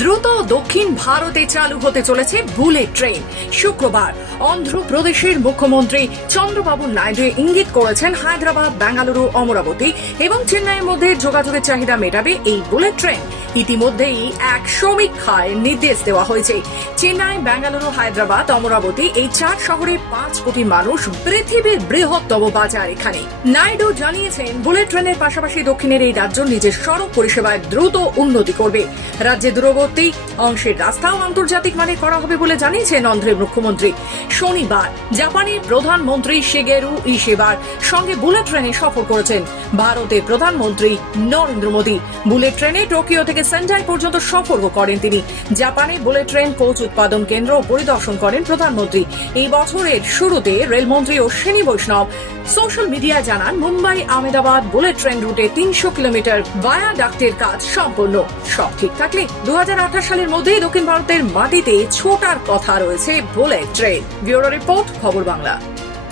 দ্রুত দক্ষিণ ভারতে চালু হতে চলেছে বুলেট ট্রেন। শুক্রবার অন্ধ্রপ্রদেশের মুখ্যমন্ত্রী চন্দ্রবাবু নাইডু ইঙ্গিত করেছেন হায়দ্রাবাদ বেঙ্গালুরু অমরাবতী এবং চেন্নাইয়ের মধ্যে যোগাযোগের চাহিদা মেটাবে এই বুলেট ট্রেন। ইতিমধ্যেই এক সমীক্ষায় নির্দেশ দেওয়া হয়েছে। চেন্নাই বেঙ্গালুরু হায়দ্রাবাদ, অমরাবতী এই চার শহরে পাঁচ কোটি মানুষ পৃথিবীর বৃহত্তম বাজার এখানে। নাইডু জানিয়েছেন, বুলেট ট্রেনের পাশাপাশি দক্ষিণের এই রাজ্য নিজের সড়ক পরিষেবায় দ্রুত উন্নতি করবে। রাজ্যে দূরবর্তী অংশের রাস্তাও আন্তর্জাতিক মানে করা হবে বলে জানিয়েছেন অন্ধ্রের মুখ্যমন্ত্রী। শনিবার জাপানের প্রধানমন্ত্রী শিগেরু ইশেবার সঙ্গে বুলেট ট্রেনে সফর করেছেন। ভারতের প্রধানমন্ত্রী নরেন্দ্র মোদী। বুলেট ট্রেনে টোকিও থেকে সেন্টাই পর্যন্ত সফরও করেন তিনি। জাপানে বুলেট ট্রেন, কোচ, উৎপাদন কেন্দ্র পরিদর্শন করেন প্রধানমন্ত্রী। এই বছরের শুরুতে রেলমন্ত্রী ও অশ্বিনী বৈষ্ণব সোশ্যাল মিডিয়ায় জানান, মুম্বাই আহমেদাবাদ বুলেট ট্রেন রুটে তিনশো কিলোমিটার ভায়া ডাক্টের কাজ সম্পন্ন সব ঠিক থাকলে দু সালের মধ্যেই দক্ষিণ ভারতের মাটিতে ছোটার কথা রয়েছে বুলেট ট্রেন। ব্যুরো রিপোর্ট, খবর বাংলা।